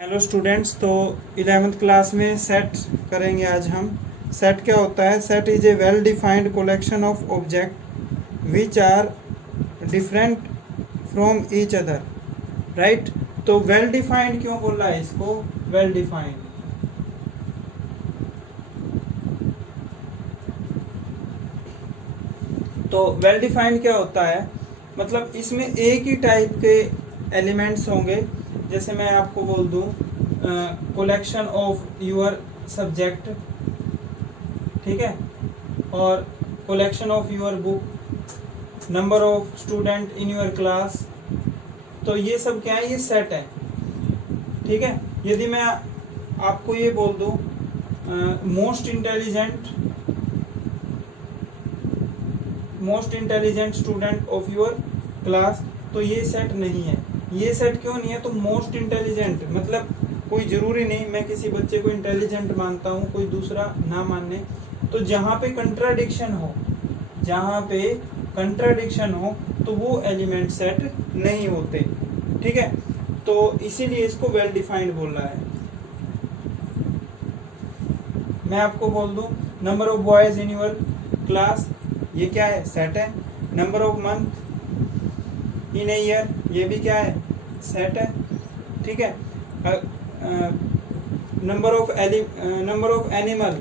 Hello students, तो 11th class में set करेंगे आज हम। सेट क्या होता है? Set is a well defined collection of object which are different from each other, right. तो वेल डिफाइंड क्यों बोल रहा है इसको? वेल डिफाइंड, तो वेल डिफाइंड क्या होता है? मतलब इसमें एक ही टाइप के एलिमेंट्स होंगे। जैसे मैं आपको बोल दूं कलेक्शन ऑफ योर सब्जेक्ट, ठीक है, और collection of your book, number of student in your class. तो ये सब क्या है? ये सेट है, ठीक है। यदि मैं आपको ये बोल दूं most intelligent student of your class, तो ये सेट नहीं है। ये सेट क्यों नहीं है? तो मोस्ट इंटेलिजेंट मतलब कोई जरूरी नहीं मैं किसी बच्चे को इंटेलिजेंट मानता हूँ, कोई दूसरा ना मानने। तो जहाँ पे कंट्राडिक्शन हो तो वो एलिमेंट सेट नहीं होते, ठीक है। तो इसीलिए इसको वेल डिफाइंड बोल रहा है। मैं आपको बोल दूं number of boys in your class, ये क्या है? सेट है। Number of month in a year, ये भी क्या है? सेट है, ठीक है। नंबर ऑफ एनिमल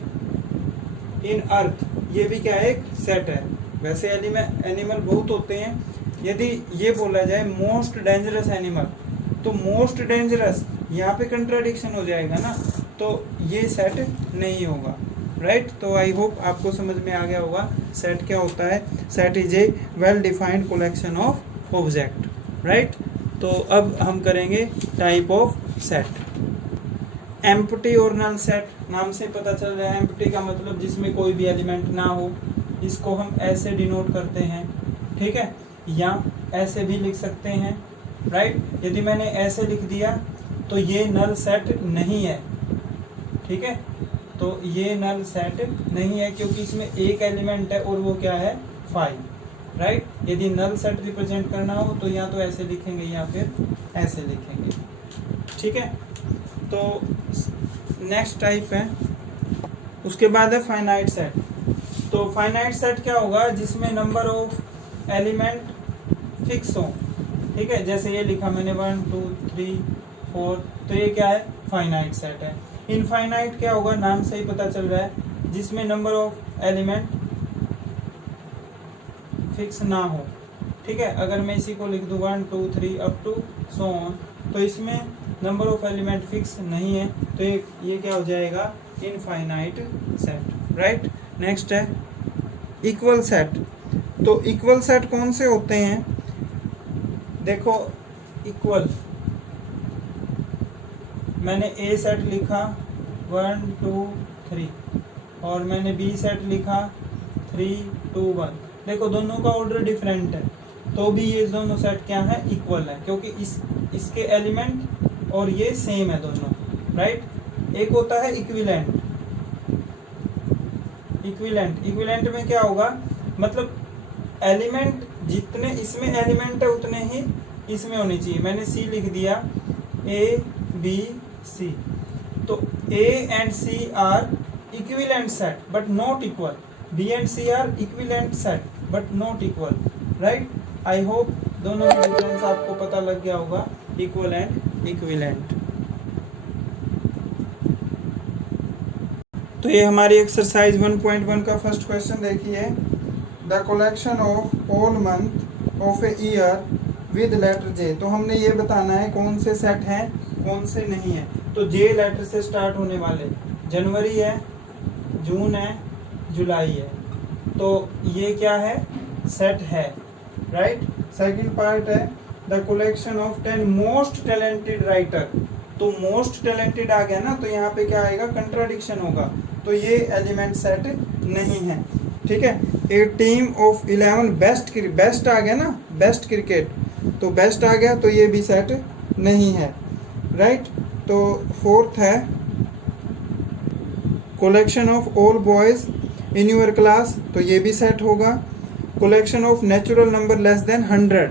इन अर्थ, ये भी क्या है? एक सेट है। वैसे एनिमल बहुत होते हैं। यदि ये बोला जाए मोस्ट डेंजरस एनिमल, तो मोस्ट डेंजरस यहाँ पे कंट्राडिक्शन हो जाएगा ना, तो ये सेट नहीं होगा, राइट। तो आई होप आपको समझ में आ गया होगा सेट क्या होता है। Set is a well defined collection of object, right. तो अब हम करेंगे टाइप ऑफ सेट। एम्प्टी और नल सेट, नाम से पता चल रहा है एम्प्टी का मतलब जिसमें कोई भी एलिमेंट ना हो। इसको हम ऐसे डिनोट करते हैं, ठीक है, या ऐसे भी लिख सकते हैं, राइट। यदि मैंने ऐसे लिख दिया तो ये नल सेट नहीं है, ठीक है। तो ये नल सेट नहीं है क्योंकि इसमें एक एलिमेंट है और वो क्या है? 5, राइट। यदि नल सेट रिप्रेजेंट करना हो तो या तो ऐसे लिखेंगे या फिर ऐसे लिखेंगे, ठीक है। तो नेक्स्ट टाइप है, उसके बाद है फाइनाइट सेट। तो फाइनाइट सेट क्या होगा? जिसमें नंबर ऑफ एलिमेंट फिक्स हो, ठीक है। जैसे ये लिखा मैंने 1 2 3 4, तो ये क्या है? फाइनाइट सेट है। इनफाइनाइट क्या होगा? नाम से ही पता चल रहा है जिसमें नंबर ऑफ एलिमेंट फिक्स ना हो, ठीक है। अगर मैं इसी को लिख दूँ 1 2 3 अप टू सो ऑन, तो इसमें नंबर ऑफ एलिमेंट फिक्स नहीं है, तो ये क्या हो जाएगा? Infinite set, right. नेक्स्ट है इक्वल सेट। तो इक्वल सेट कौन से होते हैं? देखो इक्वल, मैंने ए सेट लिखा 1 2 3 और मैंने बी सेट लिखा 3 2 1। देखो दोनों का ऑर्डर डिफरेंट है, तो भी ये दोनों सेट क्या है? इक्वल है, क्योंकि इसके एलिमेंट और ये सेम है दोनों, राइट। एक होता है इक्विवेलेंट में क्या होगा? मतलब एलिमेंट जितने इसमें एलिमेंट है उतने ही इसमें होने चाहिए। मैंने सी लिख दिया ए बी सी, तो A and C are equivalent set but not equal. B and C are equivalent set but not equal, right. I hope दोनों का डिफरेंस आपको पता लग गया होगा, इक्वल एंड इक्विवेलेंट। तो ये हमारी एक्सरसाइज 1.1 का फर्स्ट क्वेश्चन देखिए। The collection of all month of a year with letter J. तो हमने ये बताना है कौन से सेट हैं कौन से नहीं है। तो जे लेटर से स्टार्ट होने वाले जनवरी है, जून है, जुलाई है, तो ये क्या है? सेट है, राइट। सेकंड पार्ट है the collection of 10 most talented writer. तो मोस्ट टैलेंटेड आ गया ना, तो यहाँ पे क्या आएगा? कंट्राडिक्शन होगा, तो ये एलिमेंट सेट नहीं है, ठीक है। ए टीम ऑफ 11 बेस्ट आ गया ना, बेस्ट क्रिकेट, तो बेस्ट आ गया तो ये भी सेट नहीं है, राइट। तो फोर्थ है collection of all boys in your class, तो ये भी सेट होगा। Collection of natural number less than 100,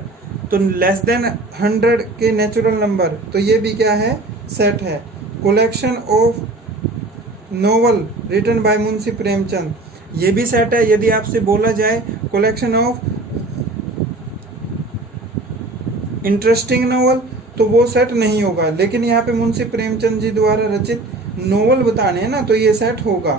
तो लेस देन 100 के नेचुरल नंबर, तो ये भी क्या है? सेट है। Collection of novel written by Munshi Premchand, ये भी सेट है। यदि आपसे बोला जाए कलेक्शन ऑफ इंटरेस्टिंग नोवेल तो वो सेट नहीं होगा, लेकिन यहाँ पे मुंशी प्रेमचंद जी द्वारा रचित नोवेल बताने हैं ना, तो ये सेट होगा।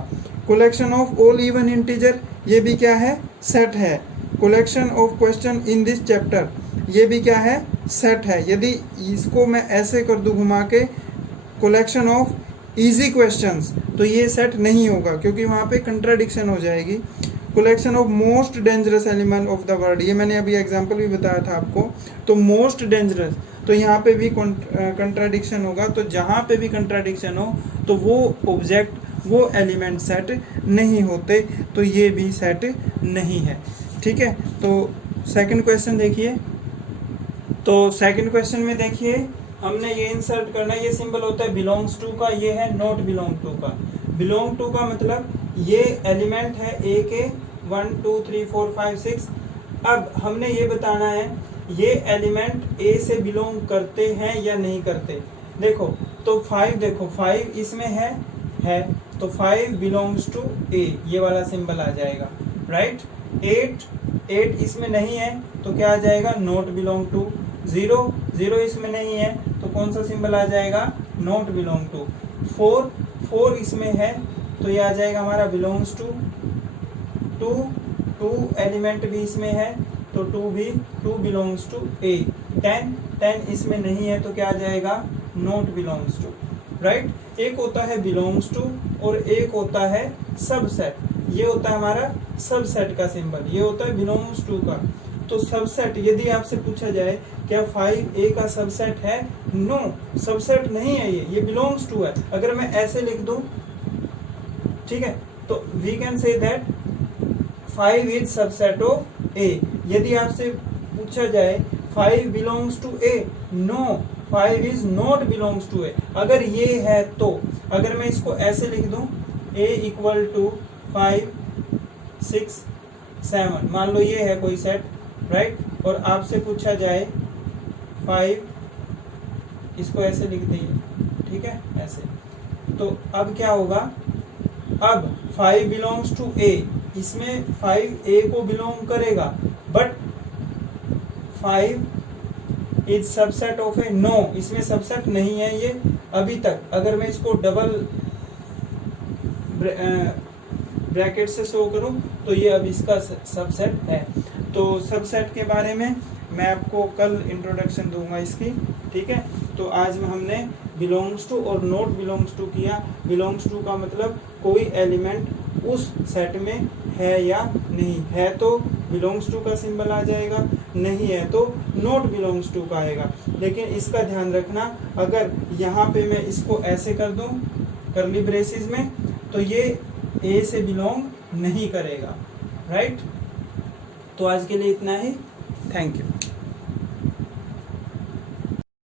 Collection of all even integer, ये भी क्या है, सेट है। Collection of question in this chapter, ये भी क्या है, सेट है। यदि इसको मैं ऐसे कर दूं घुमा के कलेक्शन ऑफ इजी क्वेश्चंस, तो ये सेट नहीं होगा क्योंकि वहाँ पे कंट्राडिक्शन हो जाएगी। Collection of most dangerous animal of the world, ये मैंने अभी एग्जांपल भी बताया था आपको। तो मोस्ट डेंजरस, तो यहाँ पे भी कंट्राडिक्शन होगा। तो जहाँ पे भी कंट्राडिक्शन हो तो वो ऑब्जेक्ट, वो एलिमेंट सेट नहीं होते, तो ये भी सेट नहीं है। ठीक है, तो सेकंड क्वेश्चन देखिए। तो सेकंड क्वेश्चन में देखिए हमने ये इंसर्ट करना है, ये सिंबल होता है बिलोंग्स टू का, ये है नॉट बिलोंग टू का। बिलोंग टू का मतलब ये एलिमेंट है ए के 1 2 3 4 5 6। अब हमने ये बताना है ये एलिमेंट ए से बिलोंग करते हैं या नहीं करते। देखो तो 5, देखो 5 इसमें है तो 5 बिलोंग्स टू ए, ये वाला सिंबल आ जाएगा, राइट। 8 इसमें नहीं है तो क्या आ जाएगा, नॉट बिलोंग टू। 0 इसमें नहीं है तो कौन सा सिंबल आ जाएगा, नॉट बिलोंग टू। 4 इसमें है तो ये आ जाएगा हमारा बिलोंग्स टू। 2 एलिमेंट भी इसमें है तो 2 बिलोंग्स टू ए। 10 इसमें नहीं है तो क्या आ जाएगा, नॉट बिलोंग्स टू, राइट। एक होता है बिलोंग्स टू और एक होता है सबसेट। ये होता है हमारा सबसेट का सिंबल, ये होता है बिलोंग्स टू का। तो सबसेट, यदि आपसे पूछा जाए क्या 5A का सबसेट है, नो, सबसेट नहीं है, ये बिलोंग्स टू है। अगर मैं ऐसे लिख दूं, ठीक है, तो we can say that 5 is subset of A। यदि आपसे पूछा जाए 5 belongs to A, no, 5 is not belongs to A। अगर ये है तो, अगर मैं इसको ऐसे लिख दूं A इक्वल टू 5 6 7, मान लो ये है कोई सेट, राइट। और आपसे पूछा जाए 5, इसको ऐसे लिख दिए, ठीक है, ऐसे, तो अब क्या होगा, अब 5 बिलोंग्स टू A, इसमें 5A को बिलोंग करेगा, but 5 is subset of A, no, इसमें सबसेट नहीं है ये अभी तक। अगर मैं इसको डबल ब्रैकेट से शो करूं तो ये अब इसका सबसेट है। तो सबसेट के बारे में मैं आपको कल इंट्रोडक्शन दूंगा इसकी, ठीक है। तो आज में हमने बिलोंग्स टू और नॉट बिलोंग्स टू किया। बिलोंग्स टू का मतलब कोई एलिमेंट उस सेट में है या नहीं है तो बिलोंग्स टू का सिंबल आ जाएगा, नहीं है तो नॉट बिलोंग्स टू का आएगा। लेकिन इसका ध्यान रखना, अगर यहाँ पे मैं इसको ऐसे कर दूं कर्ली ब्रेसिस में, तो ये ए से बिलोंग नहीं करेगा, राइट। तो आज के लिए इतना ही, थैंक यू।